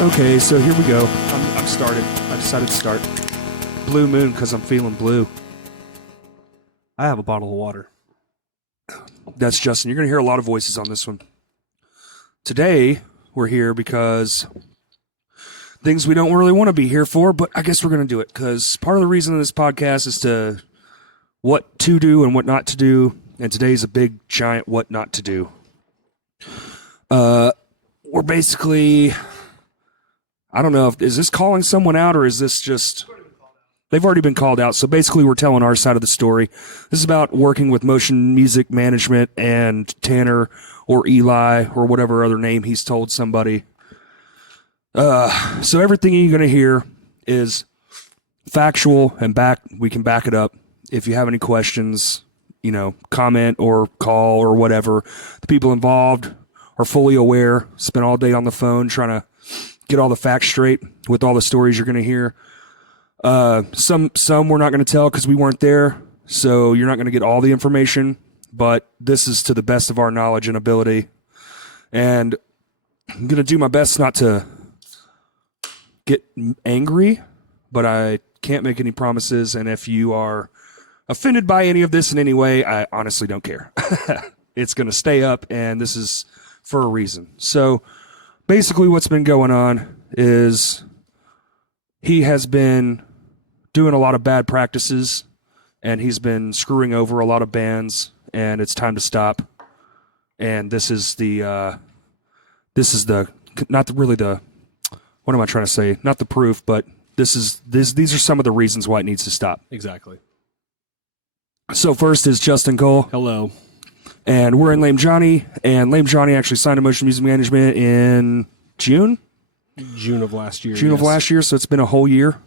Okay, so here we go. I'm started. I decided to start. Blue Moon because I'm feeling blue. I have a bottle of water. That's Justin. You're going to hear a lot of voices on this one. Today, we're here because things we don't really want to be here for, but I guess we're going to do it because part of the reason of this podcast is to what to do and what not to do, and today's a big, giant what not to do. We're basically... I don't know, is this calling someone out or is this just... They've already been called out. So basically we're telling our side of the story. This is about working with motion music management and Tanner or Eli or whatever other name he's told somebody. So everything you're going to hear is factual and we can back it up. If you have any questions, comment or call or whatever. The people involved are fully aware, spent all day on the phone trying to get all the facts straight with all the stories you're going to hear. Some we're not going to tell because we weren't there, so you're not going to get all the information, but this is to the best of our knowledge and ability. And I'm going to do my best not to get angry, but I can't make any promises, and if you are offended by any of this in any way, I honestly don't care. It's going to stay up, and this is for a reason. So basically what's been going on is he has been doing a lot of bad practices and he's been screwing over a lot of bands, and it's time to stop. And this is the what am I trying to say? Not the proof, but these are some of the reasons why it needs to stop. Exactly. So first is Justin Cole. Hello. And we're in Lame Johnny, and Lame Johnny actually signed to Motion Music Management in June of last year. Of last year, so it's been a whole year.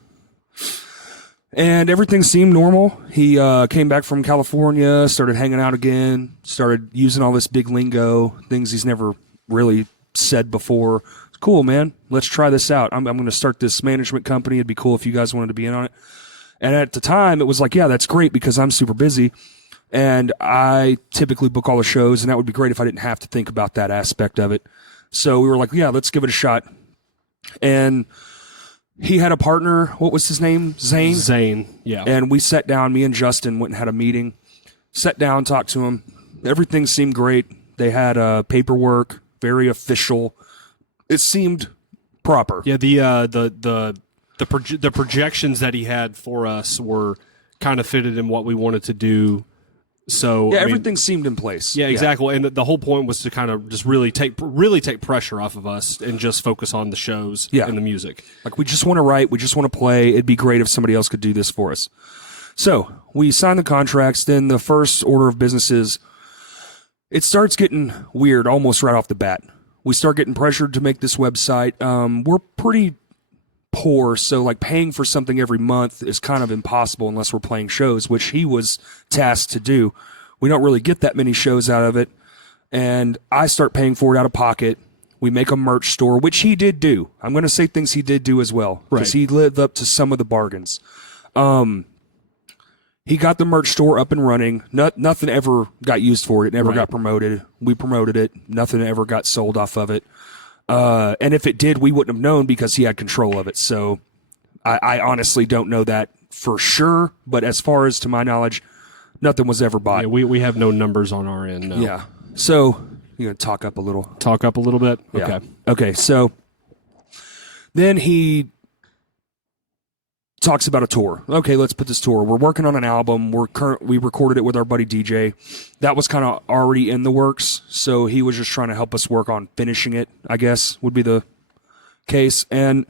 And everything seemed normal. He came back from California, started hanging out again, started using all this big lingo, things he's never really said before. Cool, man. Let's try this out. I'm going to start this management company. It'd be cool if you guys wanted to be in on it. And at the time, it was like, yeah, that's great because I'm super busy. And I typically book all the shows, and that would be great if I didn't have to think about that aspect of it. So we were like, yeah, let's give it a shot. And he had a partner. What was his name? Zane? Zane, yeah. And we sat down. Me and Justin went and had a meeting. Sat down, talked to him. Everything seemed great. They had paperwork, very official. It seemed proper. Yeah, the projections that he had for us were kind of fitted in what we wanted to do. So yeah, everything seemed in place. Yeah, exactly. And the whole point was to kind of just really take pressure off of us and just focus on the shows and the music. Like, we just want to write, we just want to play. It'd be great if somebody else could do this for us. So we signed the contracts. Then the first order of business is it starts getting weird almost right off the bat. We start getting pressured to make this website. We're pretty poor, so like paying for something every month is kind of impossible unless we're playing shows, which he was tasked to do. We don't really get that many shows out of it, and I start paying for it out of pocket. We make a merch store, which he did do. I'm going to say things he did do as well, because he lived up to some of the bargains. He got the merch store up and running. Nothing ever got used for it. It never got promoted. We promoted it. Nothing ever got sold off of it. And if it did, we wouldn't have known because he had control of it. So I honestly don't know that for sure. But as far as to my knowledge, nothing was ever bought. Yeah, we have no numbers on our end. No. Yeah. So you're going to talk up a little. Talk up a little bit? Yeah. Okay. Okay. So then he talks about a tour. Okay, let's put this tour. We're working on an album. We recorded it with our buddy DJ. That was kind of already in the works, so he was just trying to help us work on finishing it, I guess, would be the case. And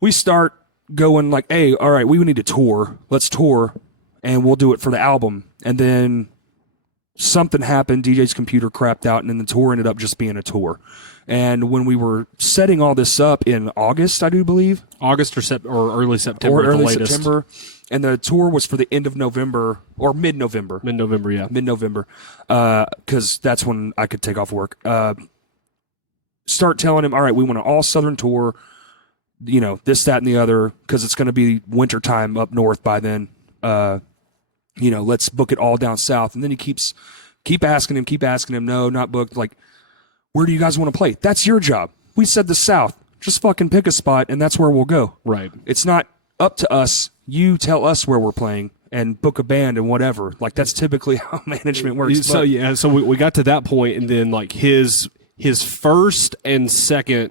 we start going like, hey, all right, we need to tour. Let's tour, and we'll do it for the album. And then something happened. DJ's computer crapped out, and then the tour ended up just being a tour. And when we were setting all this up in August, I do believe. August or early September. Or early the latest. September. And the tour was for the end of November, or mid-November. Mid-November, yeah. Mid-November. Because that's when I could take off work. Start telling him, all right, we want an all-Southern tour, this, that, and the other, because it's going to be wintertime up north by then. Let's book it all down south. And then he keep asking him, no, not booked. Like, where do you guys want to play? That's your job. We said the South. just fucking pick a spot and that's where we'll go. Right. It's not up to us. You tell us where we're playing and book a band and whatever. Like that's typically how management works. So But so we got to that point, and then like his first and second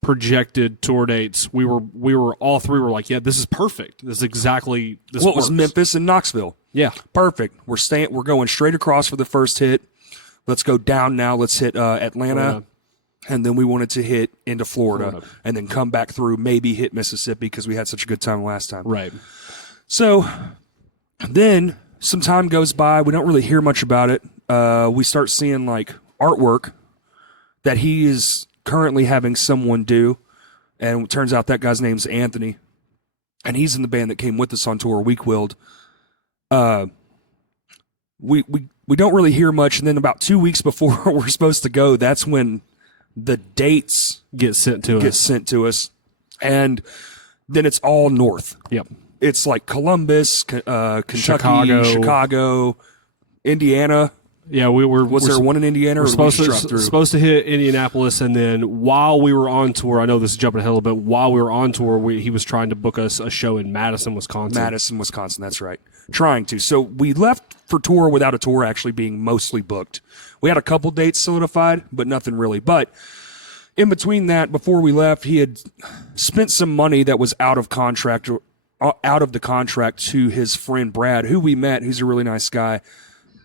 projected tour dates, we were all three were like, yeah, this is perfect. This is exactly this. what works. was Memphis and Knoxville? Yeah. Perfect. We're going straight across for the first hit. Let's go down now. Let's hit Atlanta. And then we wanted to hit into Florida and then come back through, maybe hit Mississippi because we had such a good time last time. Right. So then some time goes by. We don't really hear much about it. We start seeing like artwork that he is currently having someone do. And it turns out that guy's name's Anthony. And he's in the band that came with us on tour, Weak Willed. We don't really hear much. And then about 2 weeks before we're supposed to go, that's when the dates Get sent to us. And then it's all north. Yep. It's like Columbus, Kentucky, Chicago. Indiana. Yeah, Was there one in Indiana? We're Or we just supposed dropped to through? supposed to hit Indianapolis, and then while we were on tour, I know this is jumping ahead a little bit. While we were on tour, he was trying to book us a show in Madison, Wisconsin. Madison, Wisconsin. That's right. Trying to. So we left for tour without a tour actually being mostly booked. We had a couple dates solidified, but nothing really. But in between that, before we left, he had spent some money that was out of the contract to his friend Brad, who we met, who's a really nice guy.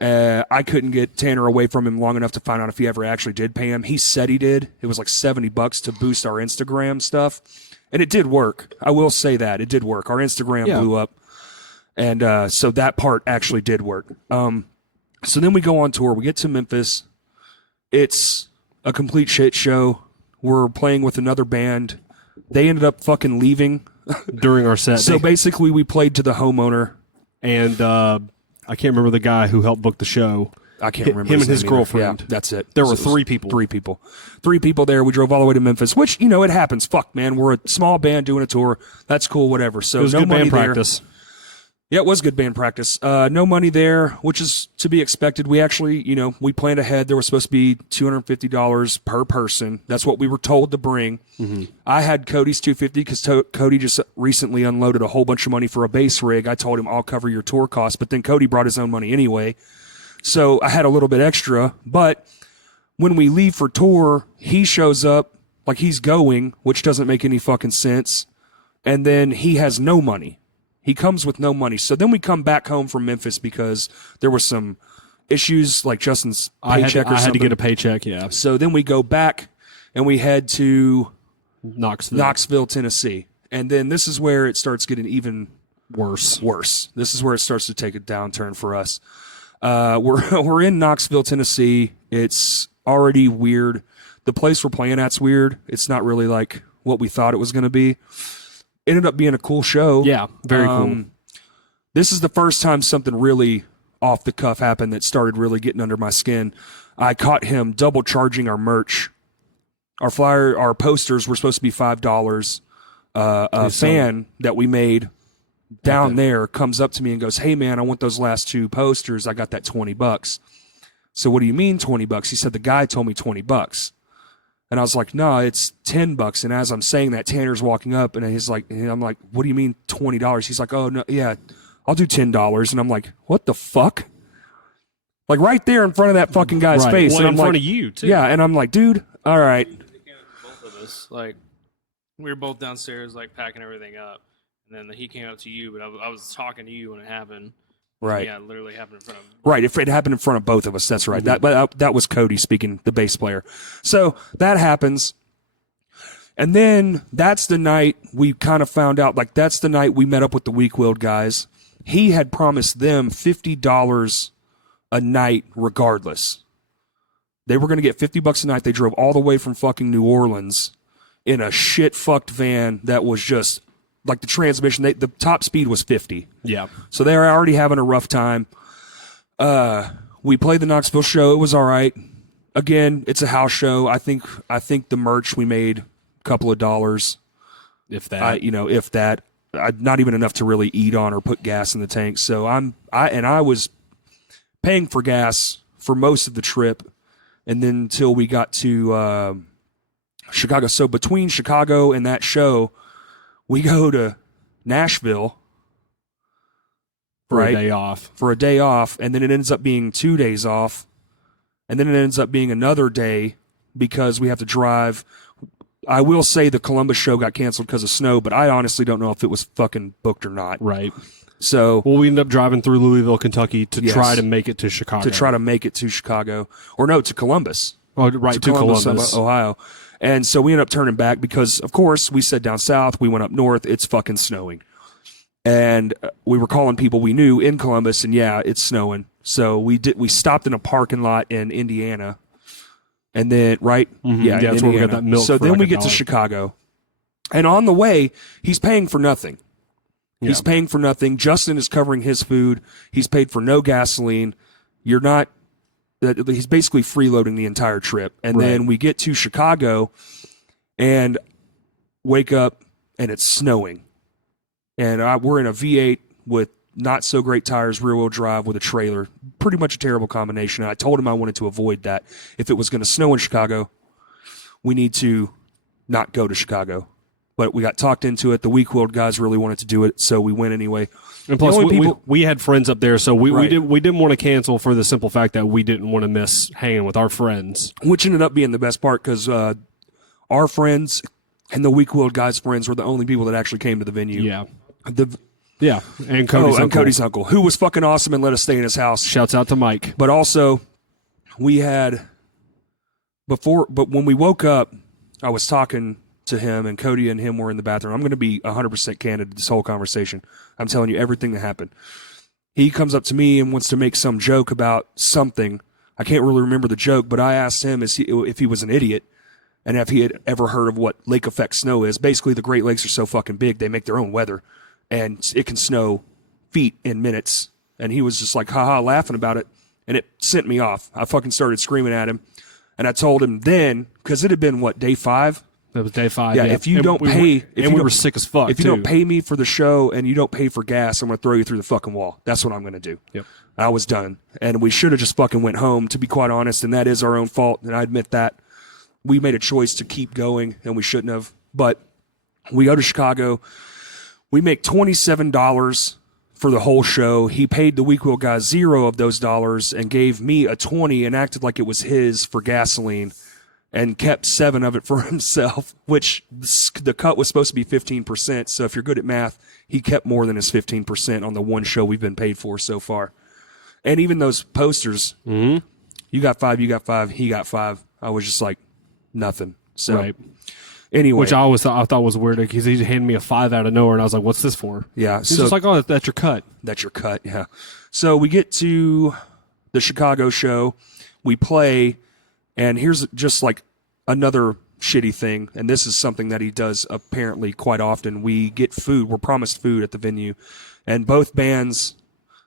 I couldn't get Tanner away from him long enough to find out if he ever actually did pay him. He said he did. It was like $70 to boost our Instagram stuff. And it did work. I will say that. It did work. Our Instagram blew up. And so that part actually did work. So then we go on tour. We get to Memphis. It's a complete shit show. We're playing with another band. They ended up fucking leaving during our set. So basically we played to the homeowner. And I can't remember the guy who helped book the show. I can't remember him and his name either. girlfriend. Yeah, that's it. There were three people. Three people there. We drove all the way to Memphis, which, you know, it happens. Fuck, man. We're a small band doing a tour. That's cool, whatever. So it was no good money band there. practice. Yeah, it was good band practice. No money there, which is to be expected. We actually, you know, we planned ahead. There was supposed to be $250 per person. That's what we were told to bring. Mm-hmm. I had Cody's $250 because Cody just recently unloaded a whole bunch of money for a bass rig. I told him I'll cover your tour costs, but then Cody brought his own money anyway. So I had a little bit extra. But when we leave for tour, he shows up like he's going, which doesn't make any fucking sense. And then he has no money. He comes with no money. So then we come back home from Memphis because there were some issues like Justin's paycheck or something. I had to get a paycheck, yeah. So then we go back and we head to Knoxville, Tennessee. And then this is where it starts getting even worse. This is where it starts to take a downturn for us. We're in Knoxville, Tennessee. It's already weird. The place we're playing at's weird. It's not really like what we thought it was going to be. Ended up being a cool show. Yeah, very cool. This is the first time something really off the cuff happened that started really getting under my skin. I caught him double charging our merch. Our posters were supposed to be $5. A fan that we made down there comes up to me and goes, "Hey man, I want those last two posters. I got that $20. So what do you mean $20? He said, the guy told me $20. And I was like, no, it's $10. And as I'm saying that, Tanner's walking up and he's like, and I'm like, what do you mean $20? He's like, oh no, yeah, I'll do $10. And I'm like, what the fuck? Like right there in front of that fucking guy's face. Well, and I'm in front like, of you too. Yeah. And I'm like, dude, all right. Both of us, like, we were both downstairs, like, packing everything up. And then he came up to you, but I was talking to you when it happened. Right. Yeah, it literally happened in front of. Right. If it happened in front of both of us, that's right. Mm-hmm. That was Cody speaking, the bass player. So that happens. And then that's the night we kind of found out, like, that's the night we met up with the Weak Willed guys. He had promised them $50 a night regardless. They were going to get $50 a night. They drove all the way from fucking New Orleans in a shit-fucked van that was just, like, the transmission, the top speed was 50. Yeah. So they were already having a rough time. We played the Knoxville show. It was all right. Again, it's a house show. I think the merch we made a couple of dollars. If that. If that. Not even enough to really eat on or put gas in the tank. So I was paying for gas for most of the trip. And then until we got to Chicago. So between Chicago and that show, we go to Nashville For right? a day off. For a day off, and then it ends up being 2 days off, and then it ends up being another day because we have to drive. I will say the Columbus show got canceled because of snow, but I honestly don't know if it was fucking booked or not. Right. So Well, we ended up driving through Louisville, Kentucky to Yes. try to make it to Chicago. to Chicago, or no, to Columbus. Oh, right, to Columbus. Ohio. And so we ended up turning back because, of course, we said down south, we went up north, it's fucking snowing. And we were calling people we knew in Columbus, and yeah, it's snowing. So we stopped in a parking lot in Indiana, and then Yeah, that's where we got that milk. So for then like we $1. get to Chicago, and on the way, he's paying for nothing. Yeah. He's paying for nothing. Justin is covering his food. He's paid for no gasoline. You're not. He's basically freeloading the entire trip, and then we get to Chicago, and wake up, and it's snowing. And we're in a V8 with not so great tires, rear wheel drive with a trailer. Pretty much a terrible combination. And I told him I wanted to avoid that. If it was going to snow in Chicago, we need to not go to Chicago. But we got talked into it. The Weak Willed guys really wanted to do it, so we went anyway. And plus, The only we had friends up there, so we Right. didn't want to cancel for the simple fact that we didn't want to miss hanging with our friends. Which ended up being the best part because our friends and the Weak Willed guys' friends were the only people that actually came to the venue. Yeah. The, Yeah. And Cody's uncle. Cody's uncle, who was fucking awesome and let us stay in his house. Shouts out to Mike. But also, we had but when we woke up, I was talking to him, and Cody and him were in the bathroom. I'm going to be 100% candid this whole conversation. I'm telling you everything that happened. He comes up to me and wants to make some joke about something. I can't really remember the joke, but I asked him if he was an idiot and if he had ever heard of what lake effect snow is. Basically, the Great Lakes are so fucking big, they make their own weather, and it can snow feet in minutes. And he was just like, haha, laughing about it, and it sent me off. I fucking started screaming at him, and I told him then, because it had been, day 5? That was day 5. Yeah, if you don't pay... we were sick as fuck, If you don't pay me for the show and you don't pay for gas, I'm going to throw you through the fucking wall. That's what I'm going to do. Yep. I was done. And we should have just fucking went home, to be quite honest, and that is our own fault, and I admit that. We made a choice to keep going, and we shouldn't have. But we go to Chicago. We make $27 for the whole show. He paid the Weak Wheel guy $0 of those dollars and gave me a $20 and acted like it was his for gasoline and kept $7 of it for himself, which the cut was supposed to be 15%. So if you're good at math, he kept more than his 15% on the one show we've been paid for so far. And even those posters, you got 5, he got 5. I was just like, nothing. So Right. anyway. Which I thought was weird because he handed me a 5 out of nowhere, and I was like, "What's this for?" Yeah. He's just like, "Oh, that's your cut." That's your cut, yeah. So we get to the Chicago show, we play, and here's just like another shitty thing, and this is something that he does apparently quite often. We get food, we're promised food at the venue, and both bands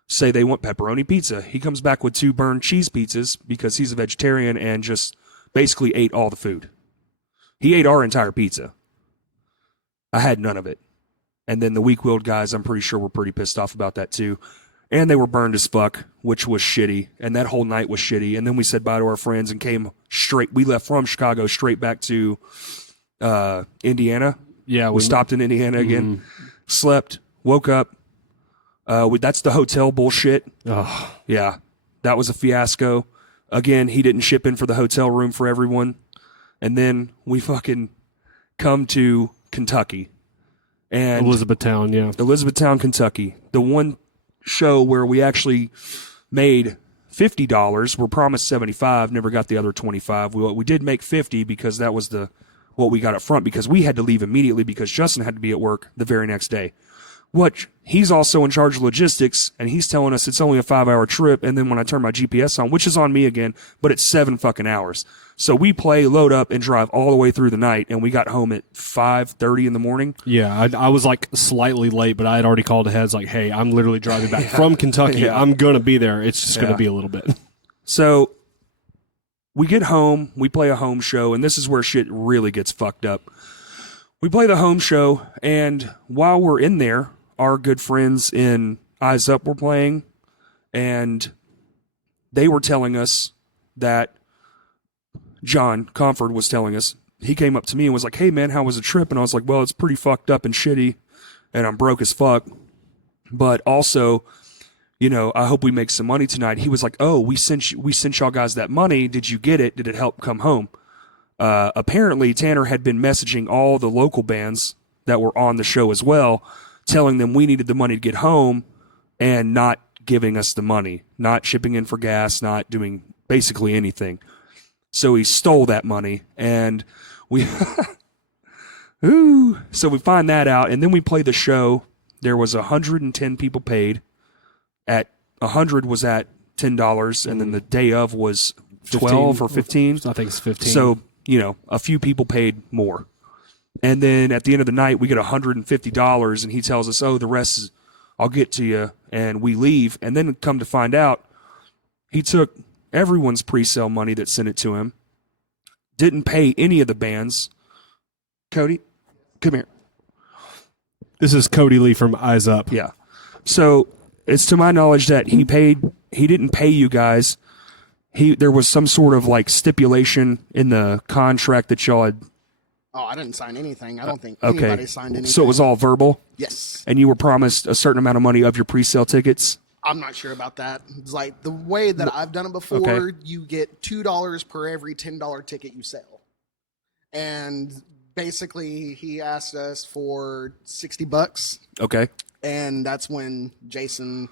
say they want pepperoni pizza. He comes back with 2 burned cheese pizzas because he's a vegetarian and just basically ate all the food. He ate our entire pizza. I had none of it. And then the weak-willed guys, I'm pretty sure, were pretty pissed off about that too. And they were burned as fuck, which was shitty. And that whole night was shitty. And then we said bye to our friends and came straight. We left from Chicago straight back to Indiana. Yeah, We stopped in Indiana again, slept, woke up. That's the hotel bullshit. Oh, Yeah, that was a fiasco. Again, he didn't ship in for the hotel room for everyone. And then we fucking come to Kentucky. And Elizabethtown, yeah. Elizabethtown, Kentucky. The one show where we actually made $50. We're promised $75, never got the other $25. We did make $50 because that was what we got up front, because we had to leave immediately because Justin had to be at work the very next day. He's also in charge of logistics, and he's telling us it's only a 5-hour trip, and then when I turn my GPS on, which is on me again, but it's 7 fucking hours. So we play, load up, and drive all the way through the night, and we got home at 5:30 in the morning. Yeah, I was like slightly late, but I had already called ahead. It's like, hey, I'm literally driving back from Kentucky. Yeah. I'm going to be there. It's just going Yeah. to be a little bit. So we get home, we play a home show, and this is where shit really gets fucked up. We play the home show, and while we're in there, our good friends in Eyes Up were playing, and they were telling us that John Comfort was telling us he came up to me and was like, "Hey man, how was the trip?" And I was like, "Well, it's pretty fucked up and shitty, and I'm broke as fuck. But also, you know, I hope we make some money tonight." He was like, "Oh, we sent y'all guys that money. Did you get it? Did it help come home?" Apparently, Tanner had been messaging all the local bands that were on the show as well, telling them we needed the money to get home, and not giving us the money, not shipping in for gas, not doing basically anything. So he stole that money, and we, ooh. So we find that out, and then we play the show. There was 110 people paid. At 100 was at $10, and then the day of was 12 or 15. I think it's 15. So, you know, a few people paid more. And then at the end of the night, we get $150, and he tells us, "Oh, the rest is, I'll get to you," and we leave. And then come to find out, he took everyone's pre-sale money that sent it to him, didn't pay any of the bands. Cody, come here. This is Cody Lee from Eyes Up. Yeah. So it's to my knowledge that he didn't pay you guys. There was some sort of like stipulation in the contract that y'all had. Oh, I didn't sign anything. I don't think anybody signed anything. So it was all verbal? Yes. And you were promised a certain amount of money of your pre-sale tickets? I'm not sure about that. It's like the way that I've done it before, Okay. you get $2 per every $10 ticket you sell. And basically he asked us for $60, Okay. and that's when Jason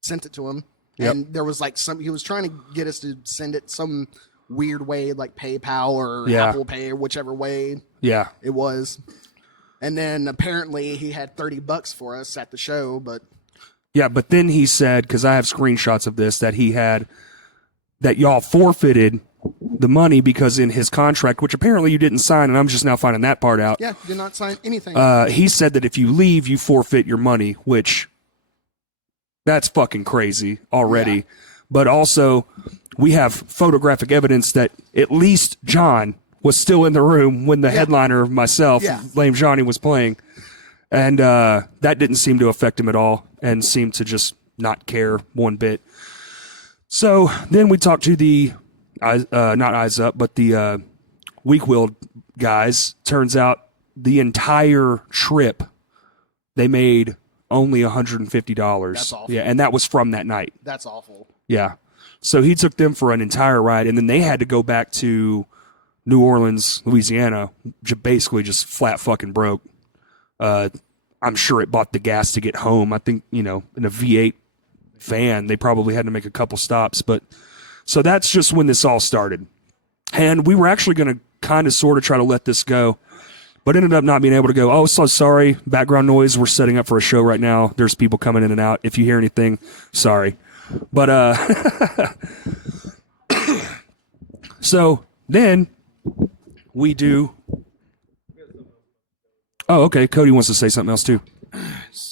sent it to him. Yep. And there was like he was trying to get us to send it some weird way, like PayPal or Yeah. Apple Pay or whichever way Yeah. it was. And then apparently he had $30 for us at the show, but Yeah, but then he said, because I have screenshots of this, that that y'all forfeited the money because in his contract, which apparently you didn't sign, and I'm just now finding that part out. yeah, did not sign anything. He said that if you leave, you forfeit your money, which that's fucking crazy already. Yeah. But also, we have photographic evidence that at least John was still in the room when the headliner, myself, Yeah. Lame Johnny, was playing. And that didn't seem to affect him at all and seemed to just not care one bit. So then we talked to the, not Eyes Up, but the Weak-Willed guys. Turns out the entire trip, they made only $150. That's awful. Yeah, and that was from that night. That's awful. Yeah. So he took them for an entire ride, and then they had to go back to New Orleans, Louisiana, basically just flat fucking broke. I'm sure it bought the gas to get home. I think, you know, in a V8 van, they probably had to make a couple stops. But so that's just when this all started. And we were actually going to kind of sort of try to let this go, but ended up not being able to go. "Oh, so sorry. Background noise. We're setting up for a show right now. There's people coming in and out. If you hear anything, sorry." But so then we do. Oh, okay. Cody wants to say something else too.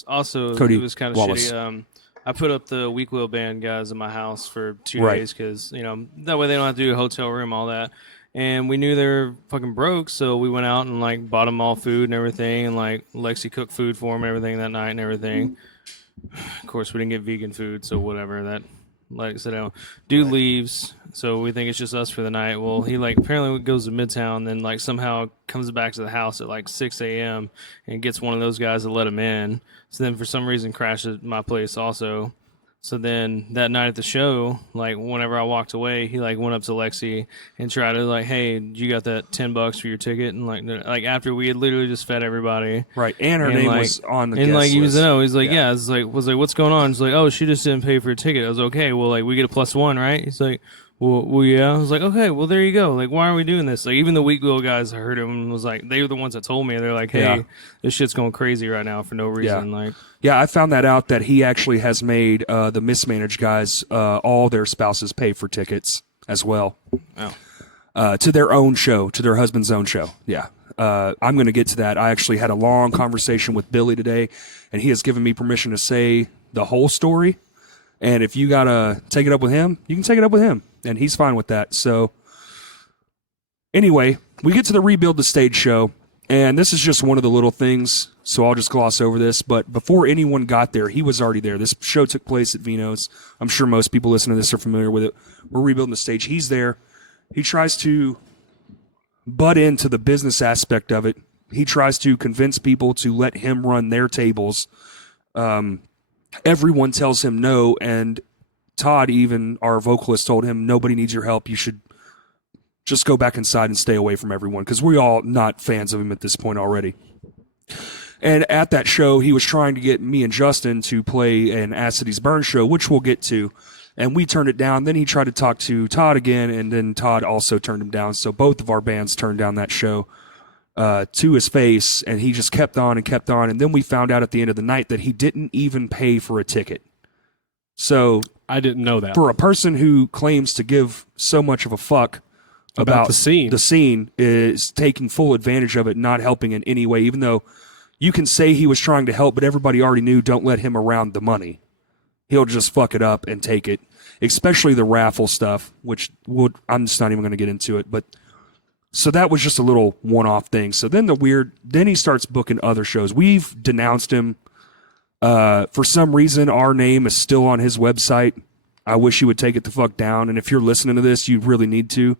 Also, Cody it was kind of Wallace. shitty. I put up the Weak Will Band guys in my house for 2 Right. days because, you know, that way they don't have to do a hotel room, all that. And we knew they were fucking broke, so we went out and, like, bought them all food and everything. And, like, Lexi cooked food for them and everything that night and everything. Of course, we didn't get vegan food, so whatever. That, like I said, dude leaves, so we think it's just us for the night. Well, he, like, apparently goes to Midtown, then, like, somehow comes back to the house at, like, 6 a.m. and gets one of those guys to let him in. So then, for some reason, crashed at my place also. So then that night at the show, like, whenever I walked away, he, like, went up to Lexi and tried to, like, "Hey, you got that $10 for your ticket?" And, like after we had literally just fed everybody. Right. And her And, name like- was on the And, guest like, he was, list. no, he's like, Yeah. yeah, it's like, was like, "What's going on?" He's like, "Oh, she just didn't pay for a ticket." I was okay. Well, like, we get a +1, right? He's like, well, yeah. I was like, okay, well, there you go. Like, why are we doing this? Like, even the Weak Will guys, I heard him and was like, they were the ones that told me. They're like, "Hey, Yeah. this shit's going crazy right now for no reason." Like, Yeah, I found that out that he actually has made the mismanaged guys all their spouses pay for tickets as well. To their own show, to their husband's own show. Yeah. I'm going to get to that. I actually had a long conversation with Billy today, and he has given me permission to say the whole story. And if you got to take it up with him, you can take it up with him. And he's fine with that. So anyway, we get to the Rebuild the Stage show. And this is just one of the little things, so I'll just gloss over this. But before anyone got there, he was already there. This show took place at Vino's. I'm sure most people listening to this are familiar with it. We're rebuilding the stage. He's there. He tries to butt into the business aspect of it. He tries to convince people to let him run their tables. Everyone tells him no, and Todd, even our vocalist, told him, nobody needs your help. You should just go back inside and stay away from everyone, because we're all not fans of him at this point already. And at that show, he was trying to get me and Justin to play an As Cities Burn show, which we'll get to. And we turned it down. Then he tried to talk to Todd again, and then Todd also turned him down. So both of our bands turned down that show to his face, and he just kept on and kept on. And then we found out at the end of the night that he didn't even pay for a ticket. So I didn't know that. For a person who claims to give so much of a fuck about the scene is taking full advantage of it, not helping in any way, even though you can say he was trying to help, but everybody already knew, don't let him around the money. He'll just fuck it up and take it, especially the raffle stuff, which I'm just not even going to get into it. But so that was just a little one-off thing. So then then he starts booking other shows. We've denounced him. For some reason, our name is still on his website. I wish he would take it the fuck down. And if you're listening to this, you really need to,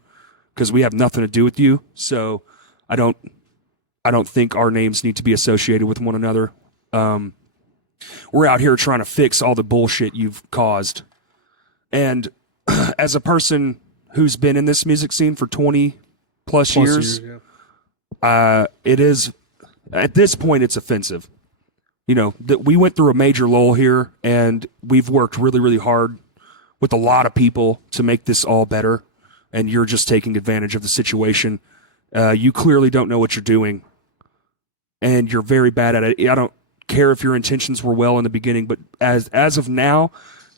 because we have nothing to do with you. So I don't think our names need to be associated with one another. We're out here trying to fix all the bullshit you've caused. And as a person who's been in this music scene for 20 plus years, it is, at this point, it's offensive. You know, that we went through a major lull here, and we've worked really, really hard with a lot of people to make this all better, and you're just taking advantage of the situation. You clearly don't know what you're doing, and you're very bad at it. I don't care if your intentions were well in the beginning, but as of now,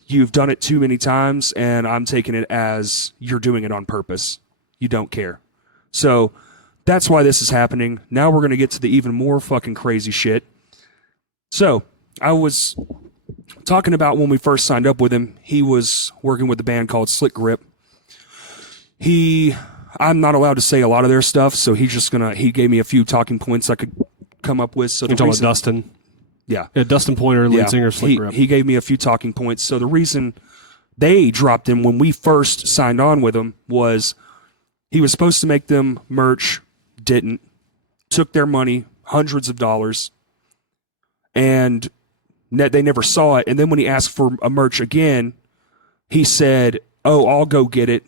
you've done it too many times, and I'm taking it as you're doing it on purpose. You don't care. So that's why this is happening. Now we're going to get to the even more fucking crazy shit. So I was talking about when we first signed up with him, he was working with a band called Slick Grip. I'm not allowed to say a lot of their stuff, so he gave me a few talking points I could come up with. So you're talking about Dustin? Yeah. Dustin Pointer, lead singer, Slick Grip. He gave me a few talking points. So the reason they dropped him when we first signed on with him was he was supposed to make them merch, didn't, took their money, hundreds of dollars, and they never saw it. And then when he asked for a merch again, he said, "Oh, I'll go get it.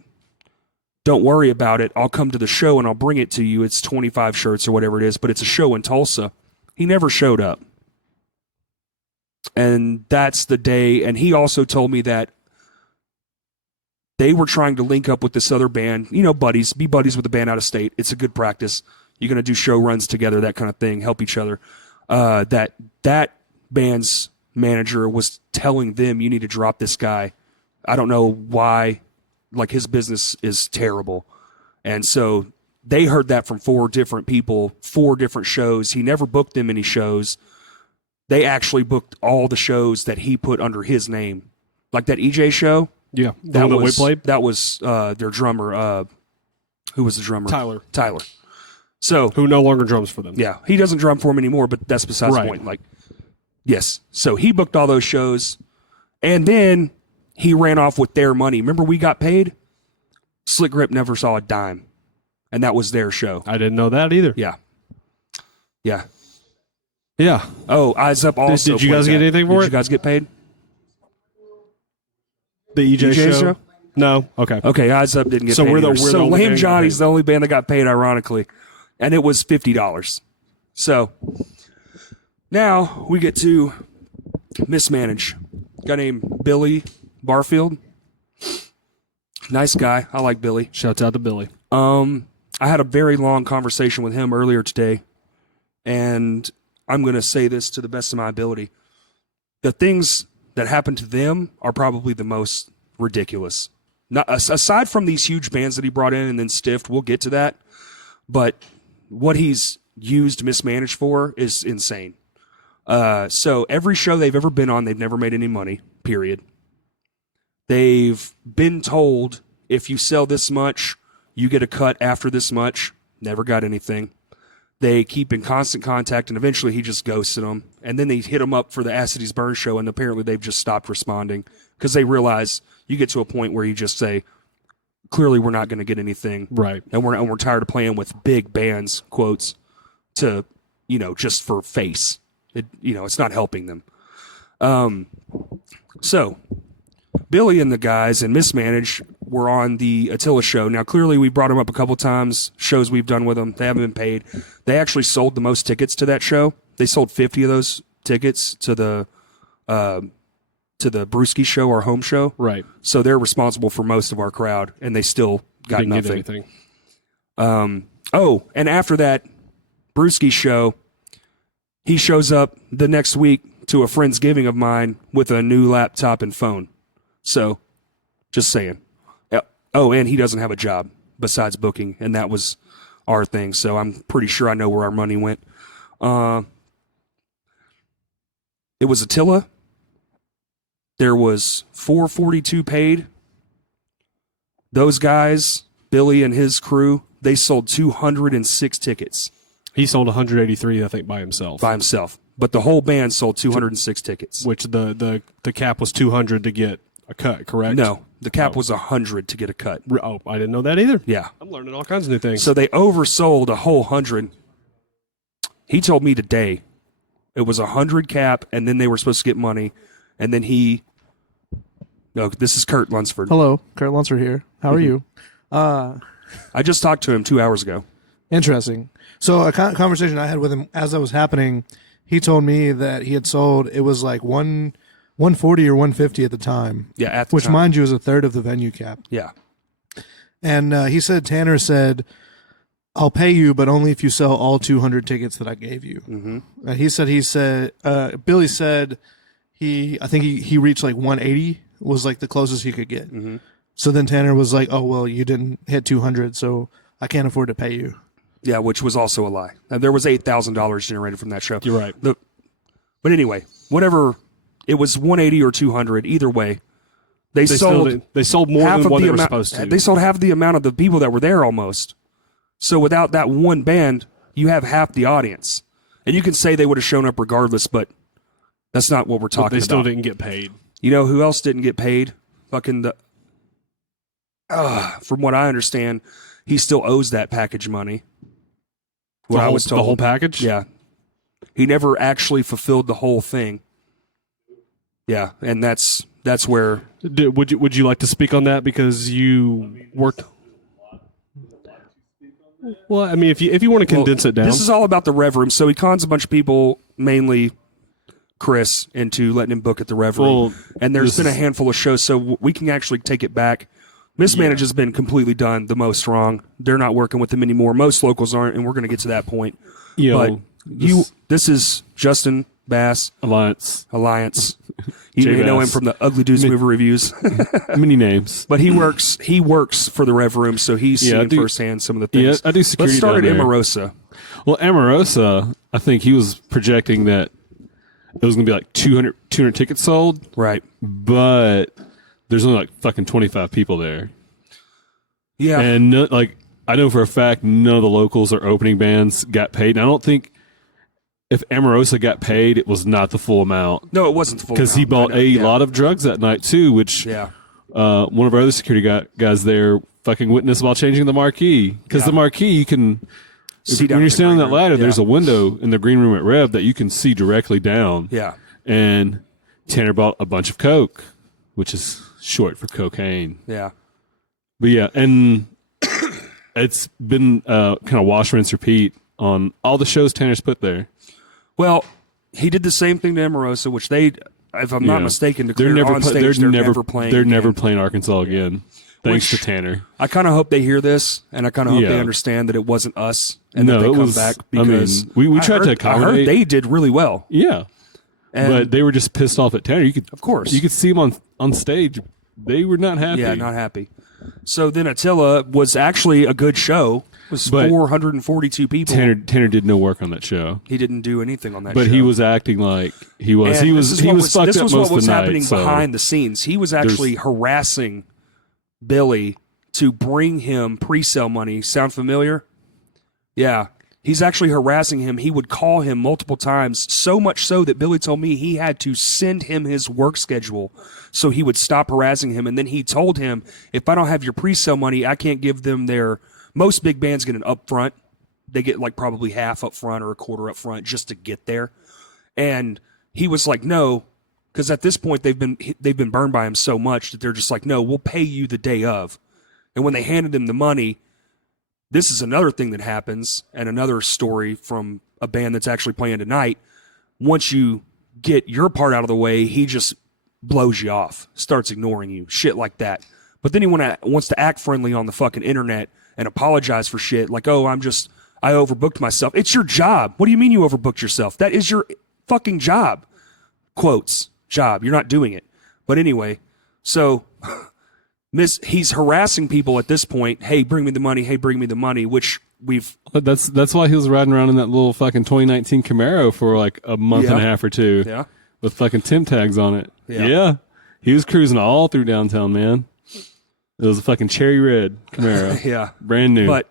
Don't worry about it. I'll come to the show and I'll bring it to you. It's 25 shirts or whatever it is, but it's a show in Tulsa." He never showed up. And that's the day. And he also told me that they were trying to link up with this other band, buddies, be buddies with a band out of state. It's a good practice. You're going to do show runs together, that kind of thing, help each other. That band's manager was telling them, you need to drop this guy. I don't know why, his business is terrible. And so they heard that from 4 different people, 4 different shows. He never booked them any shows. They actually booked all the shows that he put under his name. Like that EJ show. Yeah. That one that we played? That was their drummer. Who was the drummer? Tyler. So who no longer drums for them. Yeah. He doesn't drum for them anymore, but that's besides the point. Yes. So he booked all those shows, and then he ran off with their money. Remember we got paid? Slick Grip never saw a dime, and that was their show. I didn't know that either. Yeah. Yeah. Yeah. Oh, Eyes Up also. Did you guys get anything for it? Did you guys get paid? The EJ show? No. Okay. Okay, Eyes Up didn't get so paid. We're the Lame band Johnny's the only band that got paid, ironically. And it was $50. So now we get to mismanage. A guy named Billy Barfield. Nice guy. I like Billy. Shouts out to Billy. I had a very long conversation with him earlier today, and I'm going to say this to the best of my ability. The things that happen to them are probably the most ridiculous. Not, aside from these huge bands that he brought in and then stiffed, we'll get to that. But what he's used mismanaged for is insane. So every show they've ever been on, they've never made any money, period. They've been told, if you sell this much, you get a cut after this much. Never got anything. They keep in constant contact, and eventually he just ghosted them. And then they hit him up for the As Cities Burn show, and apparently they've just stopped responding because they realize you get to a point where you just say, clearly we're not going to get anything. Right. And we're tired of playing with big bands, quotes, to, just for face. It's not helping them. So Billy and the guys and Mismanaged were on the Attila show. Now, clearly we brought them up a couple times, shows we've done with them. They haven't been paid. They actually sold the most tickets to that show. They sold 50 of those tickets to the Brewski show, our home show. Right. So they're responsible for most of our crowd, and they still got Didn't nothing. get anything. And after that Brewski show, he shows up the next week to a Friendsgiving of mine with a new laptop and phone. So, just saying. Oh, and he doesn't have a job besides booking, and that was our thing. So I'm pretty sure I know where our money went. It was Attila. There was 442 paid. Those guys, Billy and his crew, they sold 206 tickets. He sold 183, I think, by himself. But the whole band sold 206 tickets. Which the cap was 200 to get a cut, correct? No, the cap was 100 to get a cut. Oh, I didn't know that either. Yeah. I'm learning all kinds of new things. So they oversold a whole 100. He told me today it was 100 cap, and then they were supposed to get money, and then No, this is Kurt Lunsford. Hello, Kurt Lunsford here. How are you? I just talked to him 2 hours ago. Interesting. So a conversation I had with him as that was happening, he told me that he had sold, it was like 140 or 150 at the time. Yeah, at the which, time. mind you, is a third of the venue cap. Yeah. And he said, Tanner said, I'll pay you, but only if you sell all 200 tickets that I gave you. Mm-hmm. Billy said I think he reached like 180 was like the closest he could get. Mm-hmm. So then Tanner was like, oh, well, you didn't hit 200, so I can't afford to pay you. Yeah, which was also a lie. There was $8,000 generated from that show. You're right. But anyway, whatever, it was 180 or 200. Either way, they sold more half than of what the they were amount. supposed to. They sold half the amount of the people that were there almost. So without that one band, you have half the audience, and you can say they would have shown up regardless, but that's not what we're talking about. They still didn't get paid. You know who else didn't get paid? Fucking from what I understand, he still owes that package money. I was told. The whole package? Yeah. He never actually fulfilled the whole thing. Yeah, and that's where... Would you like to speak on that because you worked... Well, I mean, if you want to condense it down... This is all about the Rev Room. So he cons a bunch of people, mainly Chris, into letting him book at the Rev Room. Well, and there's been a handful of shows, so we can actually take it back. Mismanaged has been completely done the most wrong. They're not working with them anymore. Most locals aren't, and we're going to get to that point. This is Justin Bass. Alliance. You may know him Bass. from the Ugly Dudes movie reviews. Many names. But he works for the Rev Room, so he's seeing firsthand some of the things. Yeah, I do security. Let's start at down there. Amarosa. Well, Amarosa, I think he was projecting that it was going to be like 200 tickets sold. Right. But there's only like fucking 25 people there. Yeah. And I know for a fact none of the locals or opening bands got paid. And I don't think if Amarosa got paid, it was not the full amount. No, it wasn't the full amount. Because he bought a lot of drugs that night too, which one of our other security guys there fucking witnessed while changing the marquee. Because the marquee, you can... See when you're standing on that ladder, there's a a window in the green room at Rev that you can see directly down. Yeah. And Tanner bought a bunch of coke, which is short for cocaine. Yeah. But yeah, and it's been kind of wash, rinse, repeat on all the shows Tanner's put there. Well, he did the same thing to Amarosa, which they, if I'm not mistaken, declared on stage they're never playing. They're again. never playing Arkansas again. Thanks to Tanner. I kind of hope they hear this, and I kind of hope they understand that it wasn't us, and that they come back because we tried to accommodate. I heard they did really well. Yeah, but they were just pissed off at Tanner. Of course, you could see them on stage. They were not happy. Yeah, not happy. So then Attila was actually a good show. It was 442 people. Tanner did no work on that show. He didn't do anything on that show. But he was acting like he was. And he was fucked this up was most what was of the night, happening so. behind the scenes. He was actually harassing Billy to bring him pre-sale money. Sound familiar? Yeah. He's actually harassing him. He would call him multiple times, so much so that Billy told me he had to send him his work schedule so he would stop harassing him. And then he told him, if I don't have your pre-sale money, I can't give them their... Most big bands get an upfront. They get like probably half up front or a quarter up front just to get there. And he was like, no, because at this point they've been burned by him so much that they're just like, no, we'll pay you the day of. And when they handed him the money, this is another thing that happens, and another story from a band that's actually playing tonight. Once you get your part out of the way, he just blows you off, starts ignoring you, shit like that. But then he wants to act friendly on the fucking internet and apologize for shit like, oh, I overbooked myself. It's your job. What do you mean you overbooked yourself? That is your fucking job. Quotes, job. You're not doing it. But anyway, so he's harassing people at this point. Hey, bring me the money. Hey, bring me the money, which we've... That's why he was riding around in that little fucking 2019 Camaro for like a month and a half or two. Yeah. With fucking Tim tags on it. Yeah. He was cruising all through downtown, man. It was a fucking cherry red Camaro. Yeah. Brand new. But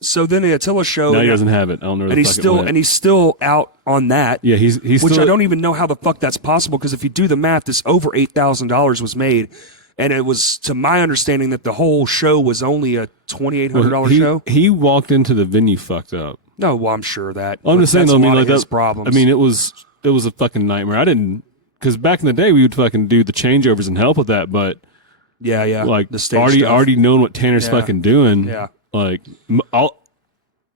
so then the Attila show... Now he doesn't have it. I don't know where the fuck it went. And he's still out on that. Yeah, he's which still... I don't even know how the fuck that's possible, because if you do the math, this over $8,000 was made, and it was, to my understanding, that the whole show was only a $2,800 show. He walked into the venue fucked up. No, well, I'm sure that. I'm just saying, though, I mean, like his that. problems. I mean, it was a fucking nightmare. I didn't, because back in the day we would fucking do the changeovers and help with that, but yeah, like the stage already knowing what Tanner's fucking doing. Yeah, like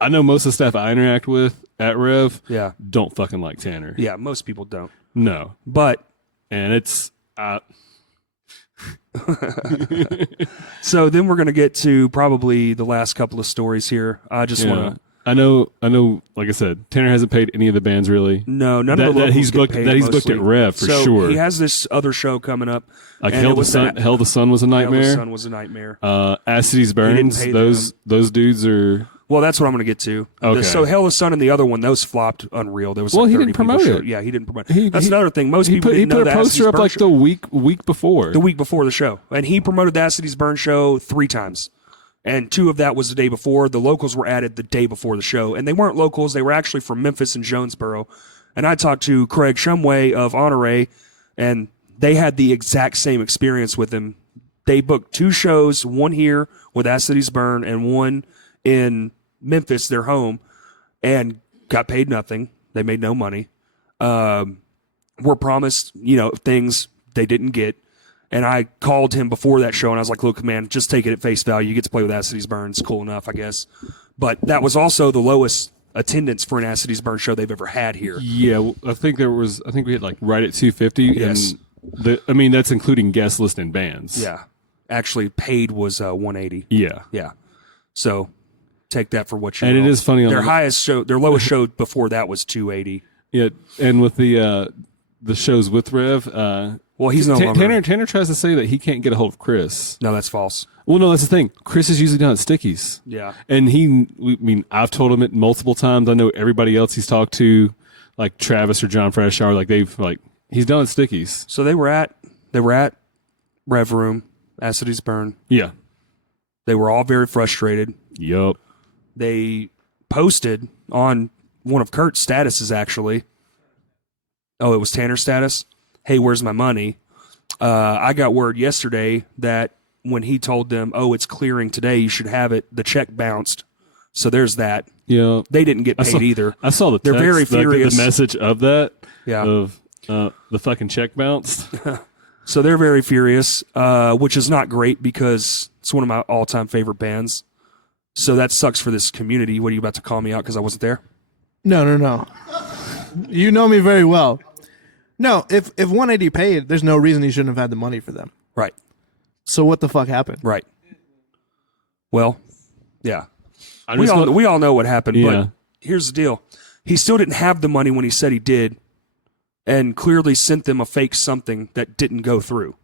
I know most of the staff I interact with at Rev. Yeah, don't fucking like Tanner. Yeah, most people don't. No, but and it's. So then we're gonna get to probably the last couple of stories here. I just want to. I know. Like I said, Tanner hasn't paid any of the bands really. No, none of the locals he's booked. Paid that he's mostly. booked at Rev for so sure. He has this other show coming up. Like Hell the Sun was a nightmare. Hell the Sun was a nightmare. As Cities Burns. Those dudes are. Well, that's what I'm going to get to. Okay. So Hell the Sun and the other one, those flopped unreal. There was like he 30 didn't promote people it. Yeah, he didn't promote it. That's another thing. Most people he didn't put know a the poster Acides up Burn like show. the week before. The week before the show, and he promoted the Acides Burn show 3 times. And 2 of that was the day before. The locals were added the day before the show. And they weren't locals. They were actually from Memphis and Jonesboro. And I talked to Craig Shumway of Honore, and they had the exact same experience with him. They booked 2 shows, one here with Acides Burn and one in Memphis, their home, and got paid nothing. They made no money. Were promised, things they didn't get. And I called him before that show, and I was like, look, man, just take it at face value. You get to play with Acides Burn. It's cool enough, I guess. But that was also the lowest attendance for an Acides Burn show they've ever had here. Yeah, well, I think we had like right at 250. Yes. And that's including guest list and bands. Yeah. Actually, paid was 180. Yeah. Yeah. So take that for what you And will. it is funny. Their lowest show before that was 280. Yeah, and with the shows with Rev, well, he's no longer. Tanner tries to say that he can't get a hold of Chris. No, that's false. Well, no, that's the thing. Chris is usually down at Stickies. Yeah. And I've told him it multiple times. I know everybody else he's talked to, like Travis or John Freshour, he's down at Stickies. So they were at Rev Room, Acides Burn. Yeah. They were all very frustrated. Yup. They posted on one of Kurt's statuses, actually. Oh, it was Tanner's status? Hey, where's my money? I got word yesterday that when he told them, oh, it's clearing today, you should have it, the check bounced. So there's that. Yeah. They didn't get paid either. I saw the text, They're very furious. The message of that. Yeah. Of the fucking check bounced. So they're very furious, which is not great because it's one of my all-time favorite bands. So that sucks for this community. What are you about to call me out because I wasn't there? No. You know me very well. No, if 180 paid, there's no reason he shouldn't have had the money for them. Right. So what the fuck happened? Right. Well, yeah. We all know what happened, Yeah. but here's the deal. He still didn't have the money when he said he did, and clearly sent them a fake something that didn't go through.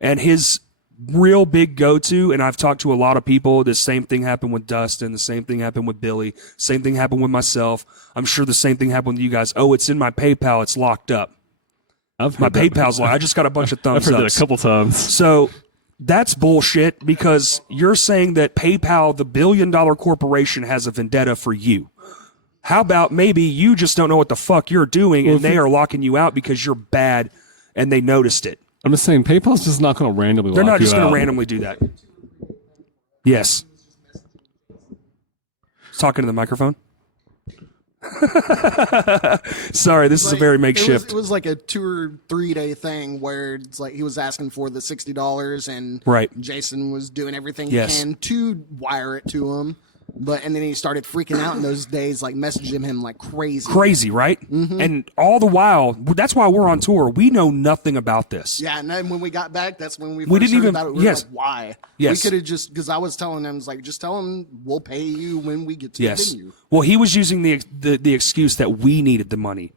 And his real big go-to, and I've talked to a lot of people, the same thing happened with Dustin, the same thing happened with Billy, same thing happened with myself. I'm sure the same thing happened with you guys. Oh, it's in my PayPal, it's locked up. My PayPal's locked. I just got a bunch of thumbs I've heard ups. that a couple times. So that's bullshit because you're saying that PayPal, the $1 billion corporation, has a vendetta for you. How about maybe you just don't know what the fuck you're doing Well, and they are locking you out because you're bad and they noticed it. I'm just saying, PayPal's just not going to randomly. They're lock not just you going out. to randomly do that. Yes. Talking to the microphone. Sorry, this is a very makeshift. It was like a 2 or 3 day thing where it's like he was asking for the $60 and Right. Jason was doing everything Yes. he can to wire it to him. And then he started freaking out in those days, like messaging him like crazy. Crazy, right? And all the while, that's why we're on tour. We know nothing about this. Yeah, and then when we got back, that's when we We first didn't heard even- about it. We were yes. like, why? Yes. We could have just, because I was telling him, like, just tell him we'll pay you when we get to the Yes. venue. Well, he was using the excuse that we needed the money.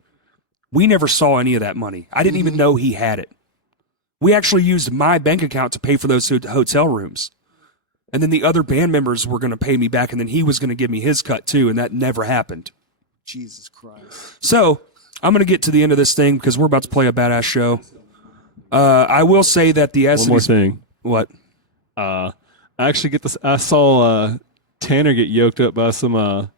We never saw any of that money. I didn't even know he had it. We actually used my bank account to pay for those hotel rooms. And then the other band members were going to pay me back, and then he was going to give me his cut too, and that never happened. Jesus Christ. So I'm going to get to the end of this thing because we're about to play a badass show. I will say that the One more Essence. thing. What? I actually get this. I saw Tanner get yoked up by some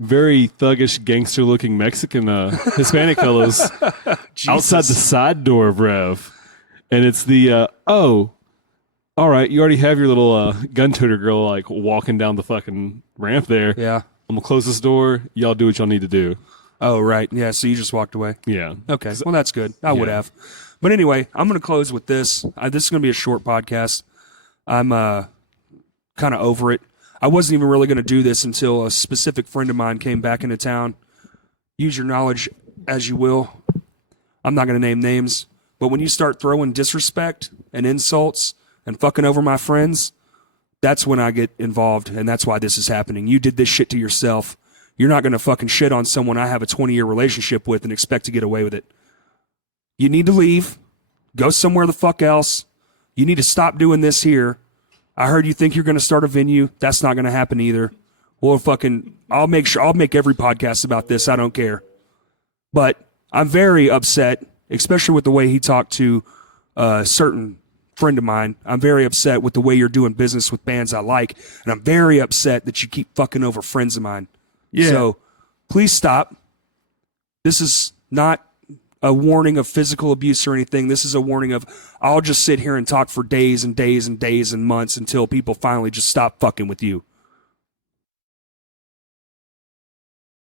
very thuggish, gangster-looking Mexican Hispanic fellows outside the side door of Rev, and it's the all right, you already have your little gun toter girl like walking down the fucking ramp there. Yeah. I'm gonna close this door. Y'all do what y'all need to do. Oh, right. Yeah. So you just walked away. Yeah. Okay. Well, that's good. I would have. But anyway, I'm going to close with this. This is going to be a short podcast. I'm kind of over it. I wasn't even really going to do this until a specific friend of mine came back into town. Use your knowledge as you will. I'm not going to name names. But when you start throwing disrespect and insults and fucking over my friends, that's when I get involved, and that's why this is happening. You did this shit to yourself. You're not going to fucking shit on someone I have a 20-year relationship with and expect to get away with it. You need to leave. Go somewhere the fuck else. You need to stop doing this here. I heard you think you're going to start a venue. That's not going to happen either. Well, I'll make every podcast about this. I don't care. But I'm very upset, especially with the way he talked to a certain friend of mine. I'm very upset with the way you're doing business with bands I like. And I'm very upset that you keep fucking over friends of mine. Yeah. So please stop. This is not a warning of physical abuse or anything. This is a warning of I'll just sit here and talk for days and days and days and months until people finally just stop fucking with you.